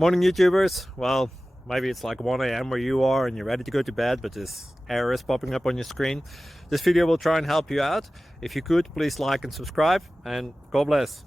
Morning YouTubers. Well, maybe it's like 1 a.m. where you are and you're ready to go to bed, but this error is popping up on your screen. This video will try and help you out. If you could, please like and subscribe, and God bless.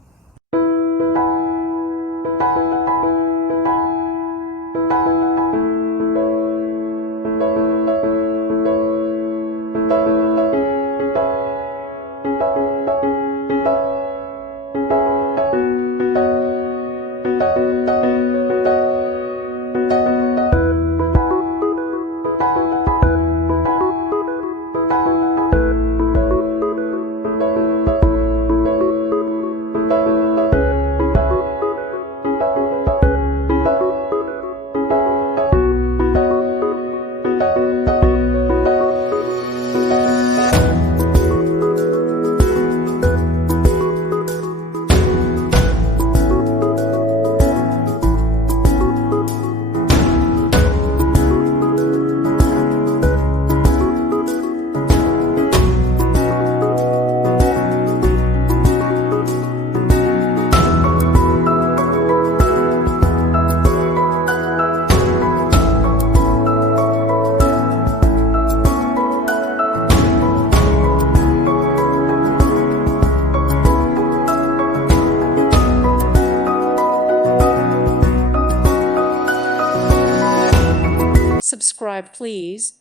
Subscribe, please.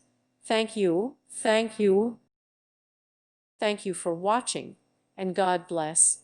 Thank you. Thank you. Thank you for watching, and God bless.